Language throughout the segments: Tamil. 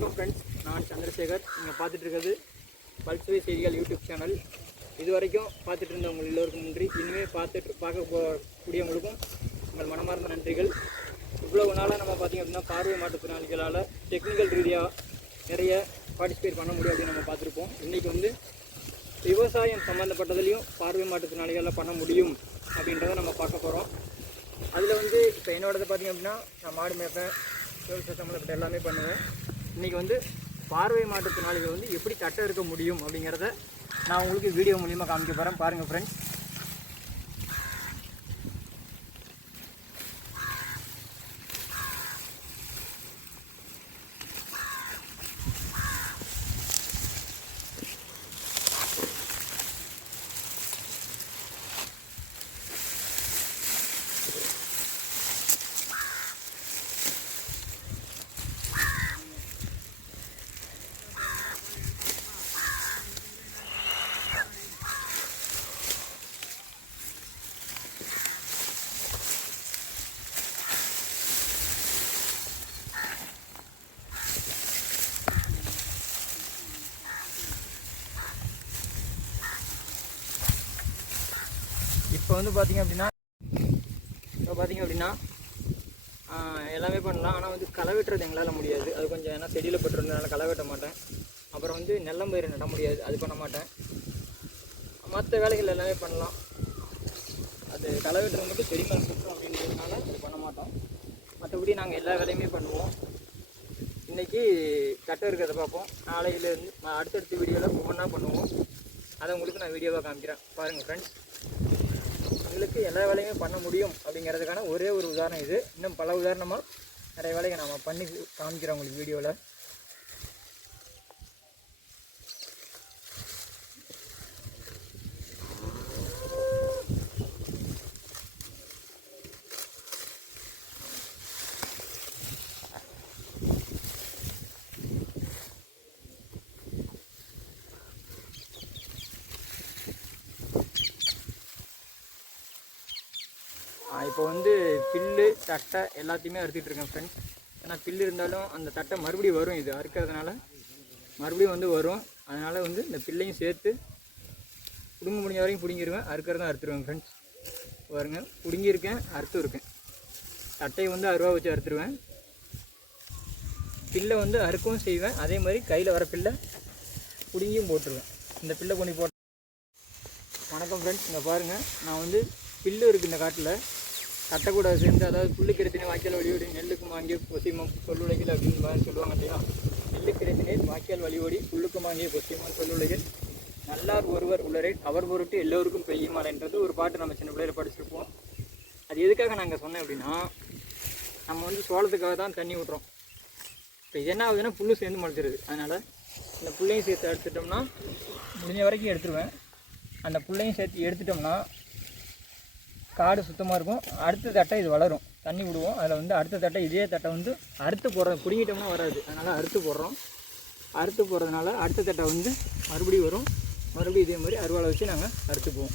வணக்கம் ஃப்ரெண்ட்ஸ், நான் சந்திரசேகர். நீங்கள் பார்த்துட்டு இருக்கிறது பல்சுவை செய்திகள் யூடியூப் சேனல். இது வரைக்கும் பார்த்துட்டு இருந்தவங்க எல்லோருக்கும் நன்றி. இனிமேல் பார்க்க கூடியவங்களுக்கும் உங்கள் மனமார்ந்த நன்றிகள். இவ்வளவு நாளாக நம்ம பார்த்திங்க அப்படின்னா பார்வை மாற்றுத்திறனாளிகளால் டெக்னிக்கல் ரீதியாக நிறைய பார்ட்டிசிபேட் பண்ண முடியும் அப்படின்னு நம்ம பார்த்துருப்போம். இன்றைக்கி வந்து விவசாயம் சம்மந்தப்பட்டதுலேயும் பார்வை மாற்றுத்திறனாளிகளால் பண்ண முடியும் அப்படின்றத நம்ம பார்க்க போகிறோம். அதில் வந்து இப்போ என்னோடது பார்த்திங்க அப்படின்னா நான் மாடு மேய்ப்பேன், விவசாயம் சம்மந்தப்பட்ட எல்லாமே பண்ணுவேன். இன்றைக்கி வந்து பார்வை மாற்றுத்திறனாளிகள் வந்து எப்படி தட்டை எடுக்க முடியும் அப்படிங்கிறத நான் உங்களுக்கு வீடியோ மூலிமா காமிக்க போகிறேன். பாருங்கள் ஃப்ரெண்ட்ஸ். இப்போ வந்து பார்த்திங்க அப்படின்னா எல்லாமே பண்ணலாம். ஆனால் வந்து களை வெட்டுறது எங்களால் முடியாது. அது கொஞ்சம் ஏன்னா செடியில் பட்டுறதுனால களை வெட்ட மாட்டேன். அப்புறம் வந்து நெல்லம்பயிறு நட முடியாது, அது பண்ண மாட்டேன். மற்ற வேலைகள் எல்லாமே பண்ணலாம். அது களை வெட்டுறது மட்டும் செடி மேலே சுற்றோம் அப்படின்றதுனால அது பண்ண மாட்டோம். மற்றபடி நாங்கள் எல்லா வேலையுமே பண்ணுவோம். இன்றைக்கி தட்டை இருக்கிறத பார்ப்போம். நாளையிலேருந்து அடுத்தடுத்த வீடியோவில் ஒவ்வொன்றா பண்ணுவோம். அதை உங்களுக்கு நான் வீடியோவாக காமிக்கிறேன். பாருங்கள் ஃப்ரெண்ட்ஸ். உங்களுக்கு எல்லா வேலையுமே பண்ண முடியும் அப்படிங்கிறதுக்கான ஒரே ஒரு உதாரணம் இது. இன்னும் பல உதாரணமாக நிறைய வேலையை நாம் பண்ணி காமிக்கிறோம் உங்களுக்கு வீடியோவில். இப்போ வந்து பில்லு தட்டை எல்லாத்தையுமே அறுத்துட்டு இருக்கேன் ஃப்ரெண்ட்ஸ். ஏன்னா பில்லு இருந்தாலும் அந்த தட்டை மறுபடியும் வரும், இது அறுக்கிறதுனால மறுபடியும் வந்து வரும். அதனால் வந்து இந்த பில்லையும் சேர்த்து பிடுங்க முடிஞ்ச வரைக்கும் பிடுங்கிடுவேன், அறுக்கிறதான் அறுத்துருவேன் ஃப்ரெண்ட்ஸ். பாருங்க, பிடுங்கியிருக்கேன், அறுத்து இருக்கேன். தட்டையை வந்து அருவா வச்சு அறுத்துருவேன். பில்லை வந்து அறுக்கவும் செய்வேன், அதே மாதிரி கையில் வர பில்லை பிடுங்கியும் போட்டுருவேன். இந்த பில்லை கொண்டு போட்டு வணக்கம் ஃப்ரெண்ட்ஸ். இங்கே பாருங்கள், நான் வந்து பில்லு இருக்குது இந்த காட்டில், தட்டை கூட சேர்ந்து, அதாவது புல்லு கிடைத்தினே வாய்க்கால் வழியோடி நெல்லுக்கு வாங்கிய பொசிமம் சொல்லுலகில் அப்படின்னு மாதிரி சொல்லுவாங்க இல்லையா. நெல்லு கிடைத்தினே வாய்க்கால் வழியோடி புல்லுக்கு வாங்கிய பொசிமம் சொல்லுலகில் நல்லார் ஒருவர் உள்ளரே அவர் பொருட்டு எல்லோருக்கும் பெய்யுமான்றது ஒரு பாட்டு நம்ம சின்ன பிள்ளையில படிச்சிருப்போம். அது எதுக்காக நாங்கள் சொன்னேன் அப்படின்னா, நம்ம வந்து சோளத்துக்காக தான் தண்ணி விட்றோம். இப்போ இது என்ன ஆகுதுன்னா புல்லு சேர்ந்து முளைச்சிருது. அதனால் இந்த புல்லையும் சேர்த்து எடுத்துட்டோம்னா முடிஞ்ச வரைக்கும் எடுத்துருவேன். அந்த புல்லையும் சேர்த்து எடுத்துட்டோம்னா காடு சுத்தமாக இருக்கும். அடுத்த தட்டை இது வளரும், தண்ணி விடுவோம். அதில் வந்து அடுத்த தட்டை இதே தட்டை வந்து அறுத்து போடுறோம். பிடிங்கிட்டோம்னா வராது, அதனால் அறுத்து போடுறோம். அறுத்து போடுறதுனால அடுத்த தட்டை வந்து மறுபடியும் வரும். மறுபடியும் இதே மாதிரி அருவாளை வச்சு நாங்கள் அறுத்துக்குவோம்.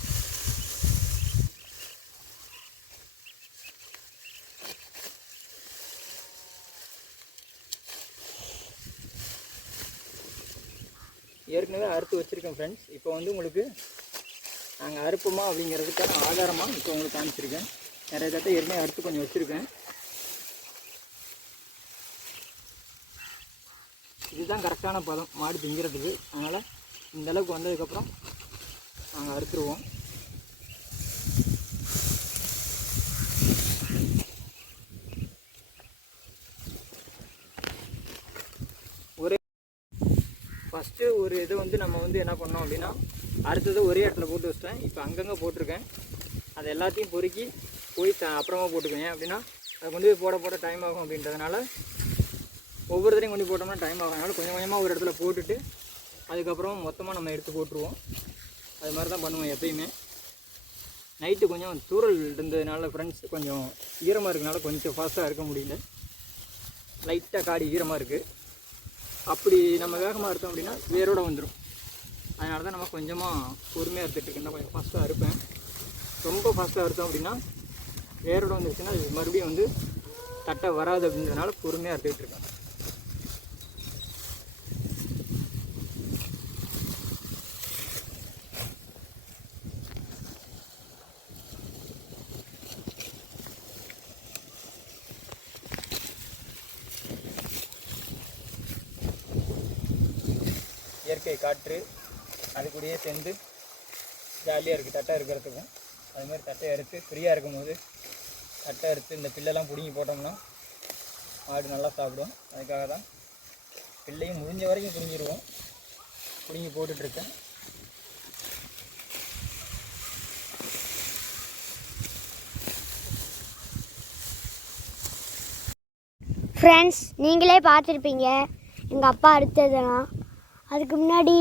ஏற்கனவே அறுத்து வச்சுருக்கேன் ஃப்ரெண்ட்ஸ். இப்போ வந்து உங்களுக்கு நாங்கள் அறுப்போமா அப்படிங்கிறதுக்கான ஆதாரமாக இப்போ உங்களுக்கு காமிச்சிருக்கேன். நிறைய தட்டை ஏற்கனவே அறுத்து கொஞ்சம் வச்சுருக்கேன். இதுதான் கரெக்டான பதம் மாடு திங்கிறதுக்கு. அதனால் இந்தளவுக்கு வந்ததுக்கப்புறம் நாங்கள் அறுத்துருவோம். ஃபஸ்ட்டு ஒரு இதை வந்து நம்ம வந்து என்ன பண்ணோம் அப்படின்னா, அடுத்தது ஒரே இடத்துல போட்டு வச்சிட்டேன். இப்போ அங்கங்கே போட்டிருக்கேன். அதை எல்லாத்தையும் பொறுக்கி போய் அப்புறமா போட்டுக்குவேன். அப்படின்னா அதை கொண்டு போய் போட டைம் ஆகும் அப்படின்றதுனால ஒவ்வொரு தடையும் கொண்டு போட்டோம்னா டைம் ஆகிறதுனால கொஞ்சம் கொஞ்சமாக ஒரு இடத்துல போட்டுட்டு அதுக்கப்புறம் மொத்தமாக நம்ம எடுத்து போட்டுருவோம். அது மாதிரி தான் பண்ணுவோம் எப்பயுமே. நைட்டு கொஞ்சம் தூரல் இருந்ததுனால ஃப்ரெண்ட்ஸ் கொஞ்சம் ஈரமாக இருக்கனால கொஞ்சம் ஃபாஸ்ட்டாக இருக்க முடியல. லைட்டாக காடி ஈரமாக இருக்குது. அப்படி நம்ம வேகமாக அறுத்தோம் அப்படின்னா வேரோடு வந்துடும். அதனால தான் நம்ம கொஞ்சமாக பொறுமையாக அறுத்துட்ருக்கேன். நான் கொஞ்சம் ஃபாஸ்ட்டாக அறுப்பேன். ரொம்ப ஃபாஸ்ட்டாக அறுத்தோம் அப்படின்னா வேரோடு வந்துருச்சுன்னா அது மறுபடியும் வந்து தட்டை வராது அப்படின்றதுனால பொறுமையாக அறுத்துக்கிட்டு இருக்கேன். இயற்கை காற்று அது கூடயே சேர்ந்து ஜாலியாக இருக்குது தட்டை இருக்கிறதுக்கும். அது மாதிரி தட்டை அறுத்து ஃப்ரீயாக இருக்கும்போது தட்டை அறுத்து இந்த பில்லெல்லாம் பிடுங்கி போட்டோம்னா மாடு நல்லா சாப்பிடும். அதுக்காக தான் பில்லையும் முடிஞ்ச வரைக்கும் பிடுங்கிடுவோம். பிடுங்கி போட்டுட்ருக்கேன். ஃப்ரெண்ட்ஸ், நீங்களே பார்த்துருப்பீங்க எங்கள் அப்பா அறுத்ததுலாம். அதுக்கு முன்னாடி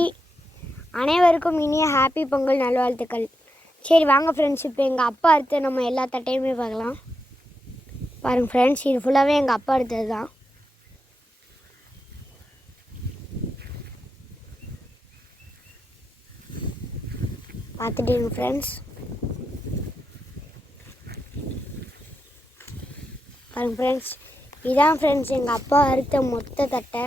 அனைவருக்கும் இனிய ஹாப்பி பொங்கல் நல்வாழ்த்துக்கள். சரி வாங்க ஃப்ரெண்ட்ஸ், இப்போ எங்கள் அப்பா அறுத்த நம்ம எல்லா தட்டையுமே பார்க்கலாம். பாருங்கள் ஃப்ரெண்ட்ஸ், இது ஃபுல்லாகவே எங்கள் அப்பா அறுத்தது தான். பார்த்துட்டீங்க ஃப்ரெண்ட்ஸ். பாருங்கள் ஃப்ரெண்ட்ஸ், இதான் ஃப்ரெண்ட்ஸ் எங்கள் அப்பா அறுத்த மொத்த தட்டை.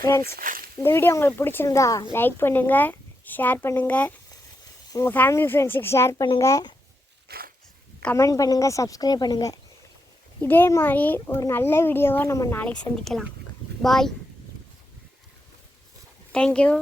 ஃப்ரெண்ட்ஸ், இந்த வீடியோ உங்களுக்கு பிடிச்சிருந்தா லைக் பண்ணுங்கள், ஷேர் பண்ணுங்கள், உங்கள் ஃபேமிலி ஃப்ரெண்ட்ஸுக்கு ஷேர் பண்ணுங்கள், கமெண்ட் பண்ணுங்கள், சப்ஸ்கிரைப் பண்ணுங்கள். இதே மாதிரி ஒரு நல்ல வீடியோவாக நம்ம நாளைக்கு சந்திக்கலாம். பாய். தேங்க்யூ.